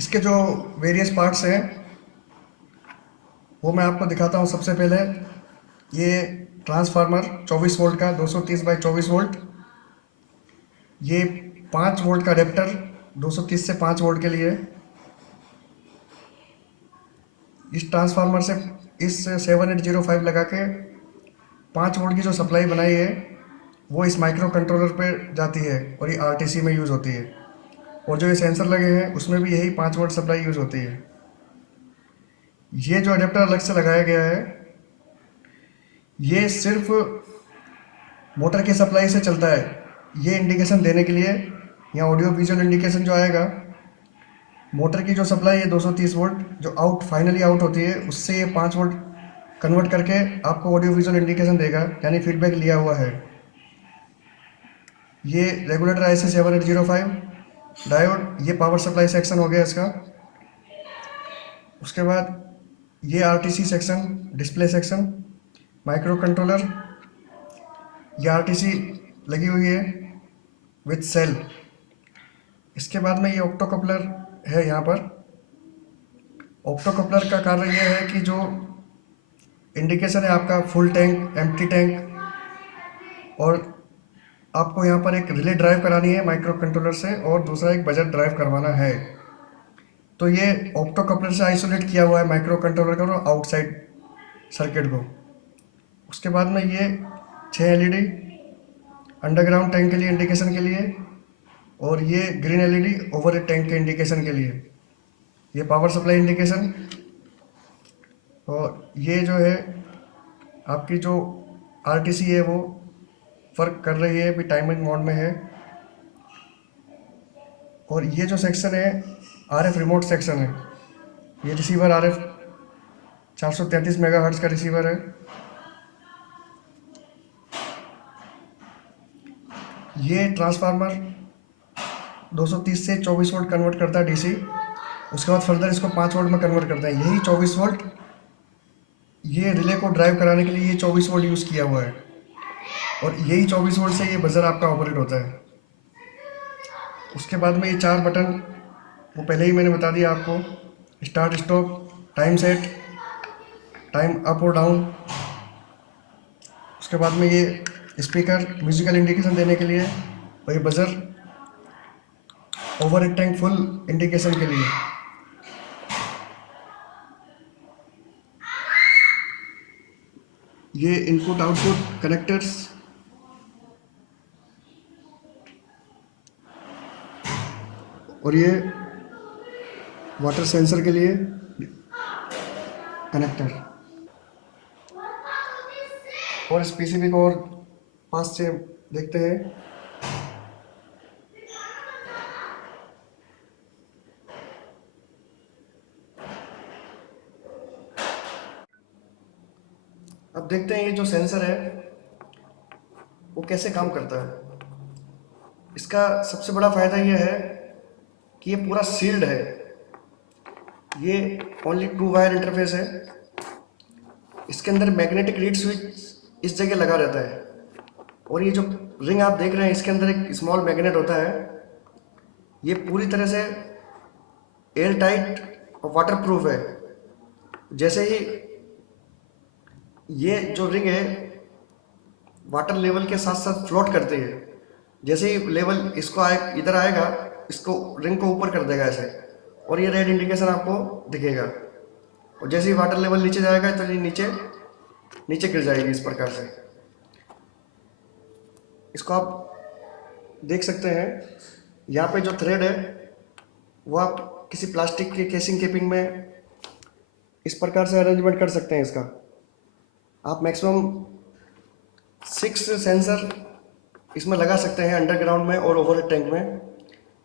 इसके जो various parts हैं वो मैं आपको दिखाता हूँ। सबसे पहले ये ट्रांसफार्मर 24 वोल्ट का 230 बाई 24 वोल्ट, ये 5 वोल्ट का अडेप्टर 230 से 5 वोल्ट के लिए। इस ट्रांसफार्मर से इस 7805 लगा के 5 वोल्ट की जो सप्लाई बनाई है वो इस माइक्रो कंट्रोलर पे जाती है और ये आरटीसी में यूज़ होती है। और जो ये सेंसर लगे हैं उसमें भी यही 5 वोल्ट सप्लाई यूज़ होती है। ये जो अडेप्टर अलग से लगाया गया है ये सिर्फ मोटर की सप्लाई से चलता है। ये इंडिकेशन देने के लिए यहाँ ऑडियो विजुअल इंडिकेशन जो आएगा, मोटर की जो सप्लाई है 230 वोल्ट जो आउट फाइनली आउट होती है उससे ये 5 वोल्ट कन्वर्ट करके आपको ऑडियो विजुअल इंडिकेशन देगा, यानी फीडबैक लिया हुआ है। ये रेगुलेटर IC 7805 डायोड, ये पावर सप्लाई सेक्शन हो गया इसका। उसके बाद ये RTC section, display section, micro controller, ये RTC लगी हुई है विथ सेल। इसके बाद में ये ऑप्टो कपलर है। यहाँ पर ऑप्टो कपलर का कार्य यह है कि जो इंडिकेशन है आपका फुल टैंक, एम्प्टी टैंक, और आपको यहाँ पर एक रिले ड्राइव करानी है माइक्रो कंट्रोलर से और दूसरा एक बजट ड्राइव करवाना है। तो ये ऑप्टो कपलर से आइसोलेट किया हुआ है माइक्रो कंट्रोलर का और आउटसाइड सर्किट को। उसके बाद में ये 6 LED अंडरग्राउंड टैंक के लिए इंडिकेशन के लिए, और ये ग्रीन LED ओवर टैंक के इंडिकेशन के लिए। ये पावर सप्लाई इंडिकेशन, और ये जो है आपकी जो RTC है वो वर्क कर रही है, अभी टाइमिंग मोड में है। और ये जो सेक्शन है RF रिमोट सेक्शन है। ये रिसीवर RF 433 मेगाहर्ट्ज का रिसीवर है। ये ट्रांसफार्मर 230 से 24 वोल्ट कन्वर्ट करता है DC। उसके बाद फर्दर इसको 5 वोल्ट में कन्वर्ट करता है। यही 24 वोल्ट ये रिले को ड्राइव कराने के लिए ये 24 वोल्ट यूज़ किया हुआ है, और यही 24 वोल्ट से ये बजर आपका ऑपरेट होता है। उसके बाद में ये 4 बटन वो पहले ही मैंने बता दिया आपको, start stop, time set, time up और डाउन। उसके बाद में ये स्पीकर म्यूजिकल इंडिकेशन देने के लिए, और ये buzzer over tank full indication के लिए। ये इनपुट आउटपुट कनेक्टर्स, और ये वाटर सेंसर के लिए कनेक्टर। और इस PCB को और पास से देखते हैं। अब देखते हैं ये जो सेंसर है वो कैसे काम करता है। इसका सबसे बड़ा फ़ायदा ये है कि ये पूरा सील्ड है। ये ओनली 2 वायर इंटरफेस है। इसके अंदर मैग्नेटिक रीड स्विच इस जगह लगा रहता है, और ये जो रिंग आप देख रहे हैं इसके अंदर एक स्मॉल मैग्नेट होता है। ये पूरी तरह से एयर टाइट और वाटर प्रूफ है। जैसे ही ये जो रिंग है वाटर लेवल के साथ साथ फ्लोट करती है, जैसे ही लेवल इसको इधर आएगा इसको रिंग को ऊपर कर देगा ऐसे, और ये रेड इंडिकेशन आपको दिखेगा। और जैसे ही वाटर लेवल नीचे जाएगा तो ये नीचे नीचे गिर जाएगी इस प्रकार से। इसको आप देख सकते हैं। यहाँ पे जो थ्रेड है वो आप किसी प्लास्टिक के केसिंग केपिंग में इस प्रकार से अरेंजमेंट कर सकते हैं। इसका आप मैक्सिमम 6 सेंसर इसमें लगा सकते हैं अंडरग्राउंड में और ओवर टैंक में।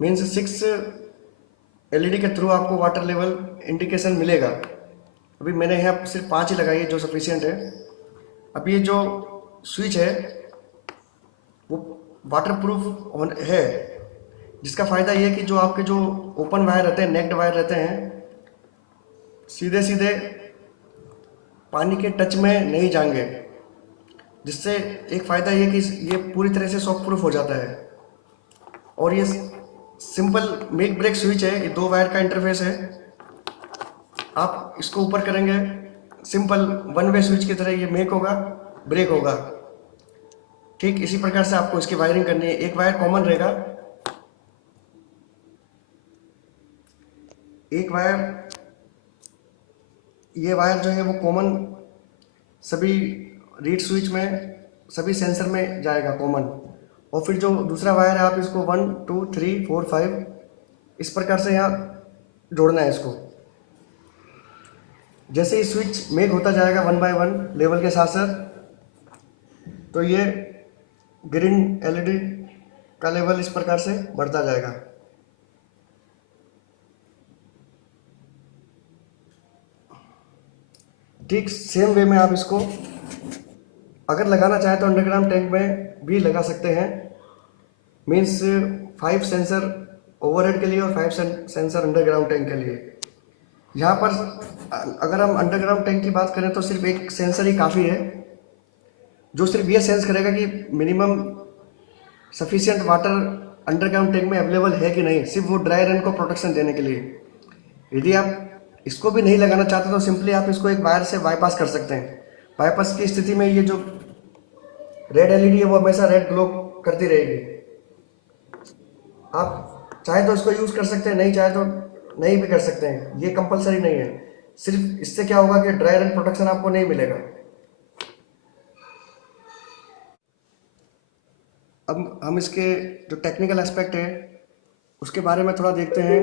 मीन्स 6 LED के थ्रू आपको वाटर लेवल इंडिकेशन मिलेगा। अभी मैंने यहाँ सिर्फ 5 ही लगाई है जो सफिशिएंट है। अभी ये जो स्विच है वो वाटर प्रूफ है, जिसका फ़ायदा ये है कि जो आपके जो ओपन वायर रहते हैं, नेक्ड वायर रहते हैं, सीधे सीधे पानी के टच में नहीं जाएंगे। जिससे एक फ़ायदा ये कि ये पूरी तरह से शॉक प्रूफ हो जाता है। और ये सिंपल मेक ब्रेक स्विच है, ये 2 वायर का इंटरफेस है। आप इसको ऊपर करेंगे, सिंपल वन वे स्विच की तरह ये मेक होगा, ब्रेक होगा। ठीक इसी प्रकार से आपको इसकी वायरिंग करनी है। एक वायर कॉमन रहेगा, एक वायर, ये वायर जो है वो कॉमन सभी रीड स्विच में, सभी सेंसर में जाएगा कॉमन। और फिर जो दूसरा वायर है आप इसको 1 2 3 4 5 इस प्रकार से यहाँ जोड़ना है इसको। जैसे ही स्विच मेक होता जाएगा 1 बाय 1 लेवल के साथ साथ, तो ये ग्रीन एलईडी का लेवल इस प्रकार से बढ़ता जाएगा। ठीक सेम वे में आप इसको अगर लगाना चाहें तो अंडरग्राउंड टैंक में भी लगा सकते हैं। मीन्स 5 सेंसर ओवरहेड के लिए और 5 सेंसर अंडरग्राउंड टैंक के लिए। यहाँ पर अगर हम अंडरग्राउंड टैंक की बात करें तो सिर्फ एक सेंसर ही काफ़ी है, जो सिर्फ ये सेंस करेगा कि minimum sufficient water underground tank में अवेलेबल है कि नहीं, सिर्फ वो ड्राई रन को प्रोटेक्शन देने के लिए। यदि आप इसको भी नहीं लगाना चाहते तो सिंपली आप इसको एक वायर से बाईपास कर सकते हैं। बाईपास की स्थिति में ये जो रेड एलईडी है वो हमेशा रेड ग्लो करती रहेगी। आप चाहे तो इसको यूज़ कर सकते हैं, नहीं चाहे तो नहीं भी कर सकते हैं, ये कंपलसरी नहीं है। सिर्फ इससे क्या होगा कि ड्राई रन प्रोटेक्शन आपको नहीं मिलेगा। अब हम इसके जो टेक्निकल एस्पेक्ट है उसके बारे में थोड़ा देखते हैं,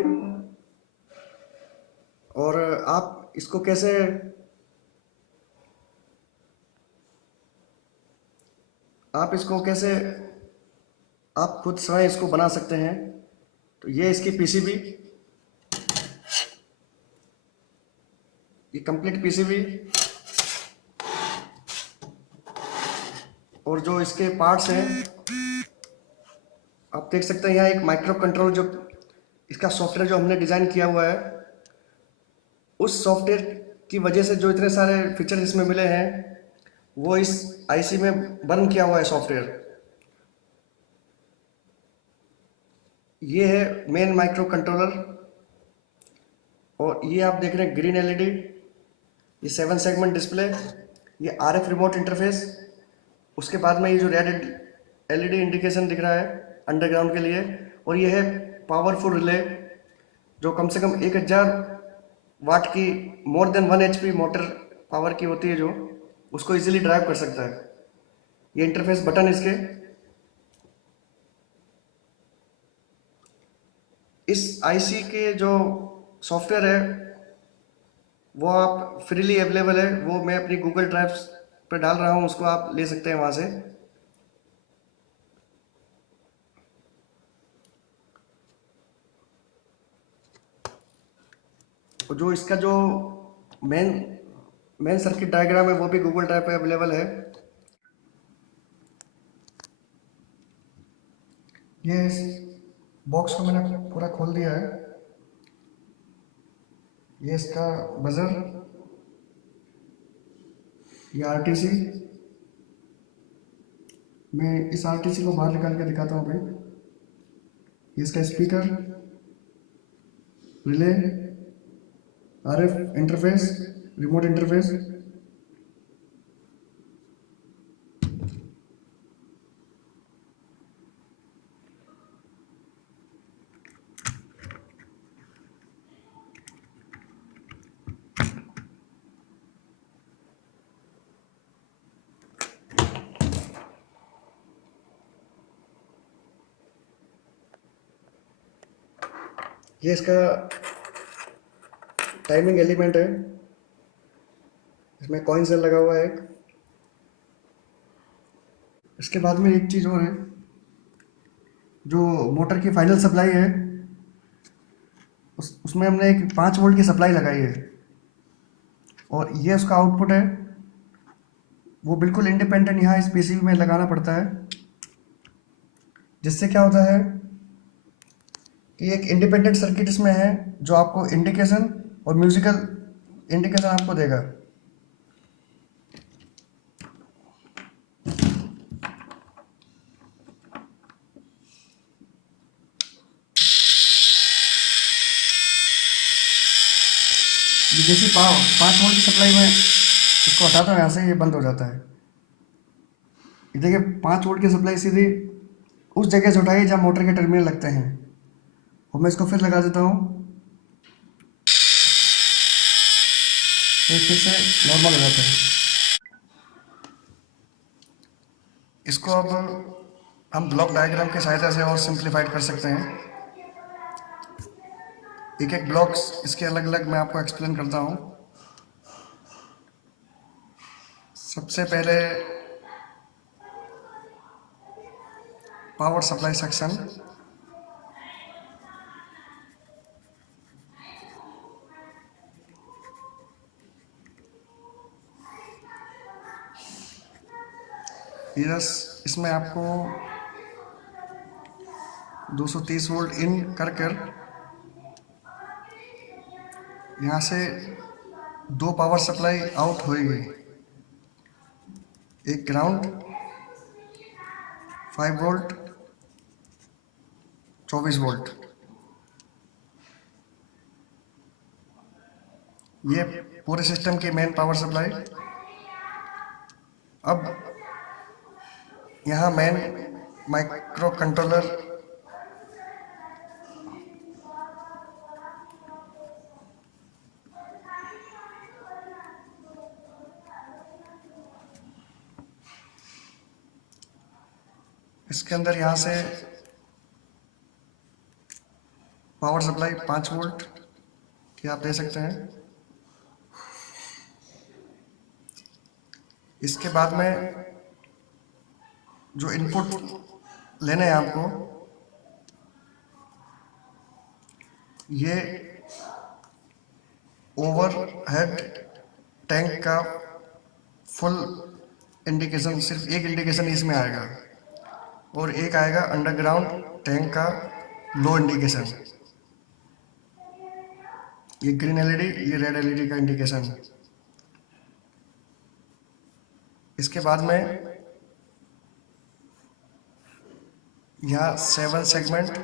और आप इसको कैसे आप खुद स्वयं इसको बना सकते हैं। तो ये इसकी पीसीबी, ये कंप्लीट पीसीबी, और जो इसके पार्ट्स हैं आप देख सकते हैं। यहाँ एक माइक्रो कंट्रोल, जो इसका सॉफ्टवेयर जो हमने डिज़ाइन किया हुआ है, उस सॉफ्टवेयर की वजह से जो इतने सारे फीचर इसमें मिले हैं वो इस आईसी में बर्न किया हुआ है सॉफ्टवेयर। ये है मेन माइक्रो कंट्रोलर, और ये आप देख रहे हैं ग्रीन एलईडी, ये 7 सेगमेंट डिस्प्ले, ये आरएफ रिमोट इंटरफेस। उसके बाद में ये जो रेड एलईडी इंडिकेशन दिख रहा है अंडरग्राउंड के लिए, और ये है पावरफुल रिले, जो कम से कम 1000 वाट की more than 1 HP motor power की होती है, जो उसको इजीली ड्राइव कर सकता है। ये इंटरफेस बटन इसके, इस आईसी के जो सॉफ्टवेयर है वो आप फ्रीली अवेलेबल है, वो मैं अपनी गूगल ड्राइव पे डाल रहा हूँ, उसको आप ले सकते हैं वहाँ से। और जो इसका जो मेन मेन सर्किट डायग्राम है वो भी गूगल ड्राइव पे अवेलेबल है। ये इस बॉक्स को मैंने पूरा खोल दिया है। ये इसका बजर, ये आरटीसी, मैं इस आरटीसी को बाहर निकाल के दिखाता हूँ भाई। ये इसका speaker, relay, RF interface, remote interface. ये इसका टाइमिंग एलिमेंट है, इसमें कॉइन सेल लगा हुआ है एक। इसके बाद में एक चीज़ और है, जो मोटर की फाइनल सप्लाई है उसमें हमने एक 5 वोल्ट की सप्लाई लगाई है, और ये उसका आउटपुट है। वो बिल्कुल इंडिपेंडेंट यहाँ इस पीसीबी में लगाना पड़ता है, जिससे क्या होता है कि एक इंडिपेंडेंट सर्किट इसमें है जो आपको इंडिकेशन और म्यूजिकल इंडिकेशन आपको देगा। जैसे 5 वोल्ट की सप्लाई में इसको हटाता हूँ यहाँ से, ये बंद हो जाता है। ये देखिए 5 वोल्ट की सप्लाई सीधी उस जगह से उठाई जहाँ मोटर के टर्मिनल लगते हैं, और मैं इसको फिर लगा देता हूँ तो फिर से नॉर्मल हो जाता है। इसको अब हम ब्लॉक डायग्राम की सहायता से और सिंप्लीफाइड कर सकते हैं। एक एक ब्लॉक्स इसके अलग अलग मैं आपको एक्सप्लेन करता हूँ। सबसे पहले पावर सप्लाई सेक्शन। इसमें आपको 230 वोल्ट इन कर यहाँ से 2 पावर सप्लाई आउट होएगी, एक ग्राउंड 5 वोल्ट 24 वोल्ट। ये पूरे सिस्टम की मेन पावर सप्लाई। अब यहाँ मेन माइक्रो कंट्रोलर इसके अंदर यहाँ से पावर सप्लाई 5 वोल्ट की आप दे सकते हैं। इसके बाद में जो इनपुट लेने हैं आपको, ये ओवरहेड टैंक का फुल इंडिकेशन, सिर्फ एक इंडिकेशन इसमें आएगा, और एक आएगा अंडरग्राउंड टैंक का लो इंडिकेशन। ये ग्रीन एलईडी, ये रेड एलईडी का इंडिकेशन। इसके बाद में यहाँ 7 सेगमेंट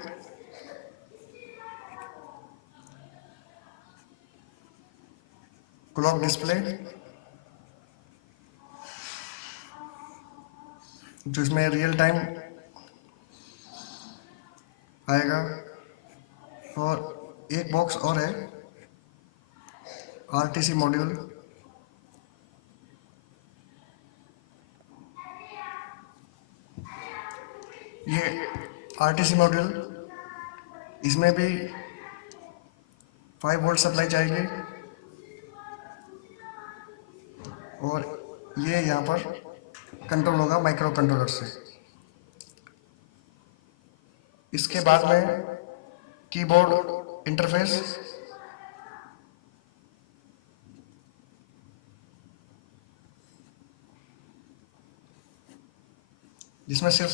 क्लॉक डिस्प्ले, जो इसमें रियल टाइम आएगा, और एक बॉक्स और है आरटीसी मॉड्यूल। ये आरटीसी मॉड्यूल, इसमें भी 5 वोल्ट सप्लाई चाहिए, और ये यहाँ पर कंट्रोल होगा माइक्रो कंट्रोलर से। इसके बाद में कीबोर्ड इंटरफेस, जिसमें सिर्फ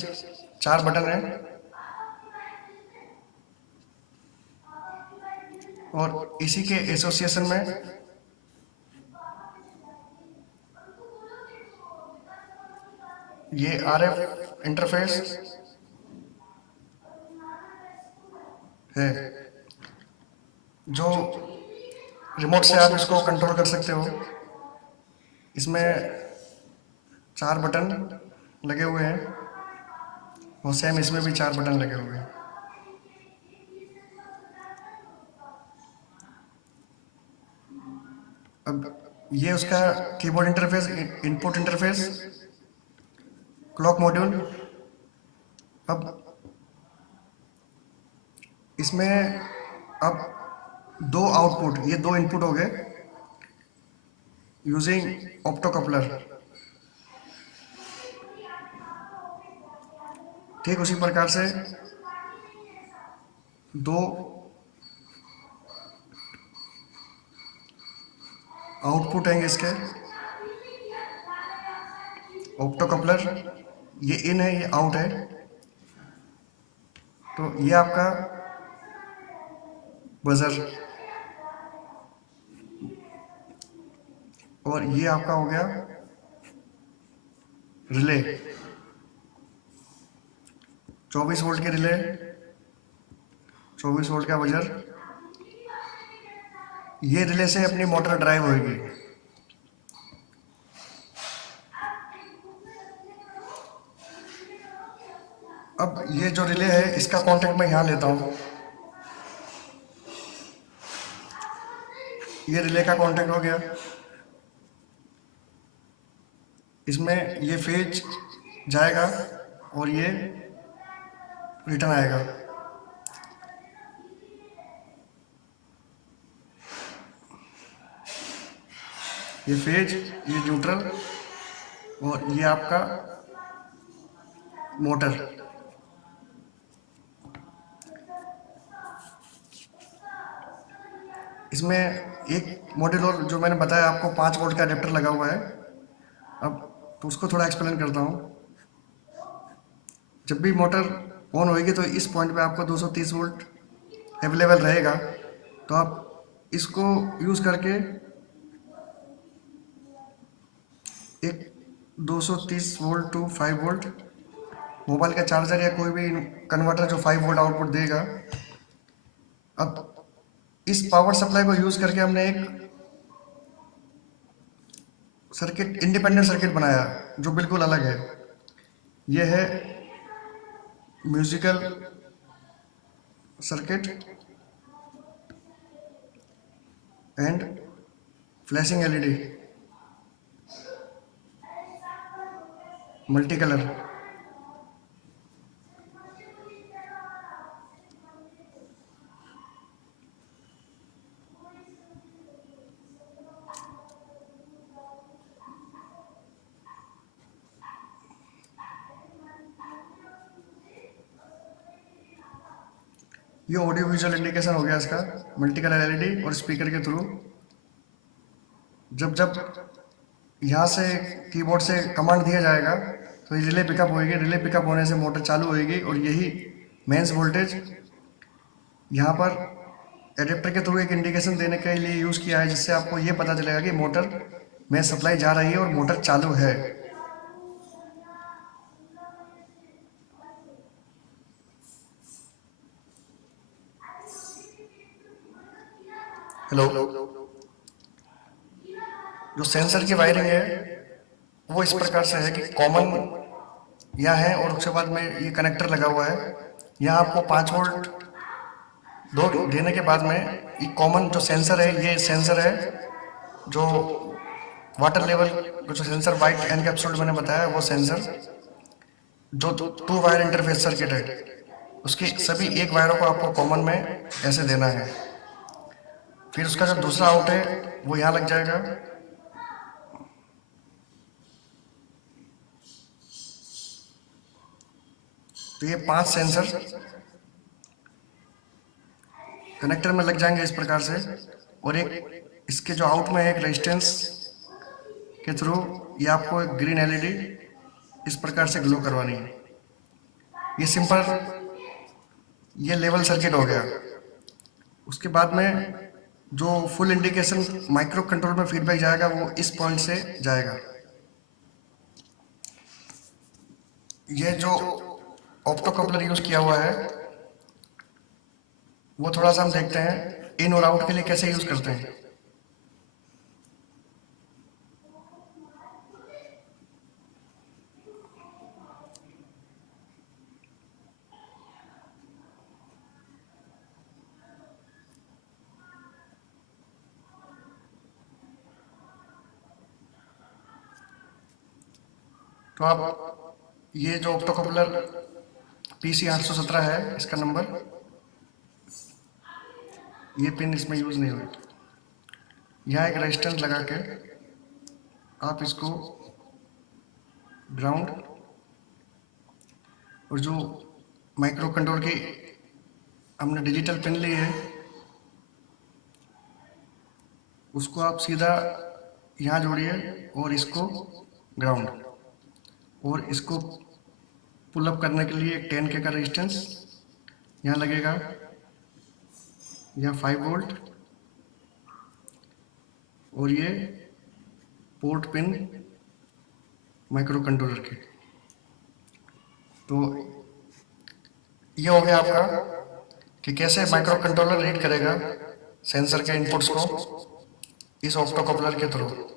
4 बटन हैं, और इसी के एसोसिएशन में ये आरएफ इंटरफेस है, जो रिमोट से आप इसको कंट्रोल कर सकते हो। इसमें 4 बटन लगे हुए हैं, और सेम इसमें भी 4 बटन लगे हुए हैं। अब ये उसका keyboard interface, input interface, clock module. अब इसमें अब 2 आउटपुट, ये 2 इनपुट हो गए यूजिंग ऑप्टो कपलर। ठीक उसी प्रकार से 2 आउटपुट हैं इसके ऑप्टो कपलर। ये इन है, ये आउट है, तो ये आपका बजर, और ये आपका हो गया रिले। 24 वोल्ट के रिले, 24 वोल्ट का बजर, ये रिले से अपनी मोटर ड्राइव होगी। अब ये जो रिले है इसका कांटेक्ट मैं यहाँ लेता हूँ। ये रिले का कांटेक्ट हो गया। इसमें ये फेज जाएगा और ये रिटर्न आएगा। ये फेज, ये न्यूट्रल और ये आपका मोटर। इसमें एक मॉड्यूल और जो मैंने बताया आपको 5 वोल्ट का अडेप्टर लगा हुआ है। अब तो उसको थोड़ा एक्सप्लेन करता हूँ। जब भी मोटर ऑन होएगी तो इस पॉइंट पे आपको 230 वोल्ट अवेलेबल रहेगा। तो आप इसको यूज़ करके एक 230 वोल्ट टू 5 वोल्ट मोबाइल का चार्जर या कोई भी कन्वर्टर जो 5 वोल्ट आउटपुट देगा। अब इस पावर सप्लाई को यूज़ करके हमने एक सर्किट, इंडिपेंडेंट सर्किट बनाया जो बिल्कुल अलग है। यह है musical circuit and flashing LED multi colour. ये ऑडियो विजुअल इंडिकेशन हो गया इसका, मल्टी कलर एलईडी और स्पीकर के थ्रू। जब जब यहाँ से कीबोर्ड से कमांड दिया जाएगा तो ये रिले पिकअप होएगी। रिले पिकअप होने से मोटर चालू होएगी और यही मेंस वोल्टेज यहाँ पर एडेप्टर के थ्रू एक इंडिकेशन देने के लिए यूज़ किया है, जिससे आपको ये पता चलेगा कि मोटर में सप्लाई जा रही है और मोटर चालू है। हेलो। जो सेंसर की वायरिंग है वो इस प्रकार से है कि कॉमन यहाँ है और उसके बाद में ये कनेक्टर लगा हुआ है। यहाँ आपको 5 वोल्ट दो देने के बाद में ये कॉमन जो सेंसर है, ये सेंसर है जो वाटर लेवल, जो सेंसर वाइट एनकैप्सूल्ड मैंने बताया वो सेंसर जो 2 वायर इंटरफेस सर्किट है, उसके सभी एक वायरों को आपको कॉमन में ऐसे देना है। फिर उसका जो दूसरा आउट है वो यहाँ लग जाएगा। तो ये 5 सेंसर कनेक्टर में लग जाएंगे इस प्रकार से। और एक इसके जो आउट में है एक रेजिस्टेंस के थ्रू ये आपको एक ग्रीन एलईडी इस प्रकार से ग्लो करवानी है। ये सिंपल, ये लेवल सर्किट हो गया। उसके बाद में जो फुल इंडिकेशन माइक्रो कंट्रोल में फीडबैक जाएगा वो इस पॉइंट से जाएगा। ये जो ऑप्टो कपलर यूज किया हुआ है वो थोड़ा सा हम देखते हैं इन और आउट के लिए कैसे यूज करते हैं। तो आप ये जो ऑप्टो कपलर PC 817 है, इसका नंबर, ये पिन इसमें यूज नहीं होगी। यहाँ एक रेजिस्टेंस लगा के आप इसको ग्राउंड और जो माइक्रो कंट्रोल की हमने डिजिटल पिन ली है उसको आप सीधा यहाँ जोड़िए और इसको ग्राउंड, और इसको पुल अप करने के लिए एक 10K का रेजिस्टेंस यहाँ लगेगा, यहाँ 5 वोल्ट और ये पोर्ट पिन माइक्रो कंट्रोलर के। तो ये हो गया आपका कि कैसे माइक्रो कंट्रोलर रीड करेगा सेंसर के इनपुट्स को इस ऑप्टो कपलर के थ्रू